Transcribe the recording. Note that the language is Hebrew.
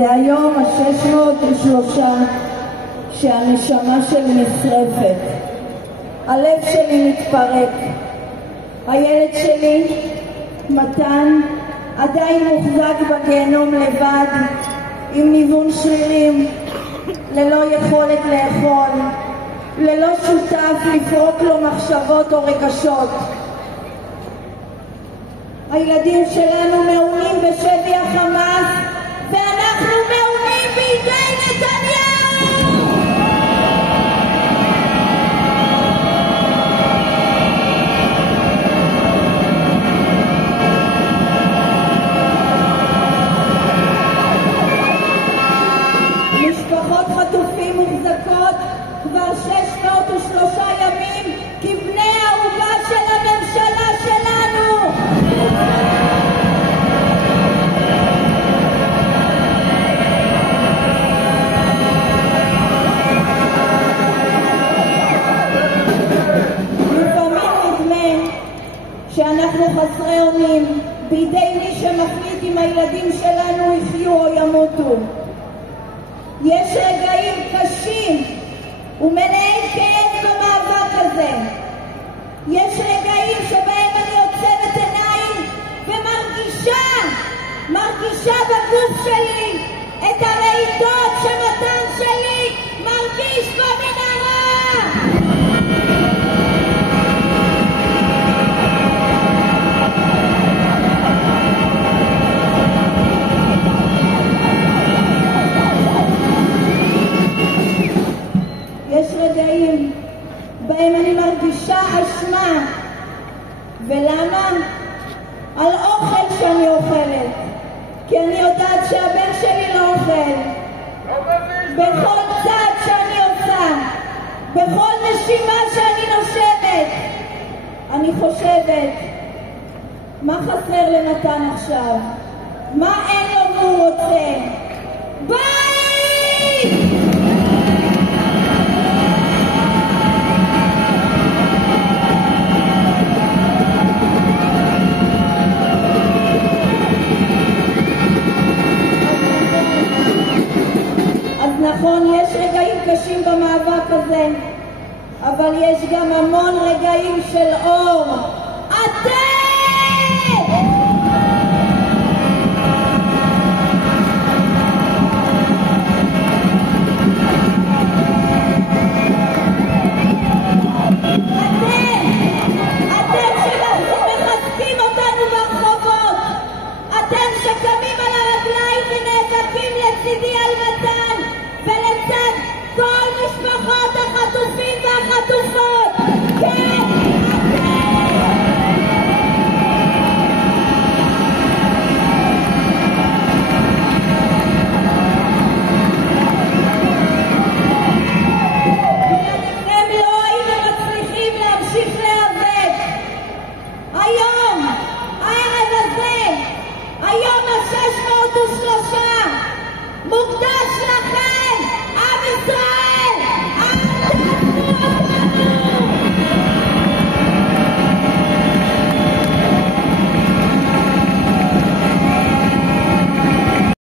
זה היום ה-603 שהנשמה שלי נשרפת, הלב שלי מתפרק, הילד שלי, מתן, עדיין מוחזק בגיהנום לבד, עם ניוון שרירים, ללא יכולת לאכול, ללא שותף לפרוק לו מחשבות או רגשות. הילדים שלנו מעונים בשבי החמאס, ואנחנו מעונים בידי נתניהו! משפחות חטופים מוחזקות כבר 603 ימים כבני הערובה של הממשלה שלנו. שאנחנו חסרי אונים בידי מי שמחליט אם הילדים שלנו יחיו או ימותו. יש רגעים קשים ומלאי כאב במאבק הזה. יש רגעים שבהם אני עוצמת עיניים ומרגישה בגוף שלי את הרעידות שמתן שלי מרגיש במנהרה. יש רגעים בהם אני מרגישה אשמה. ולמה? על אוכל שאני אוכלת, כי אני יודעת שהבן שלי לא אוכל. בכל צעד שאני עושה, בכל נשימה שאני נושמת, אני חושבת מה חסר למתן עכשיו, מה אין לו והוא רוצה. ביי! נכון, יש רגעים קשים במאבק הזה, אבל יש גם המון רגעים של אור. אתם שמחזקים אותנו ברחובות, אתם שקמים על הרגליים ונאבקים לצידי על מתן ולצד כל משפחה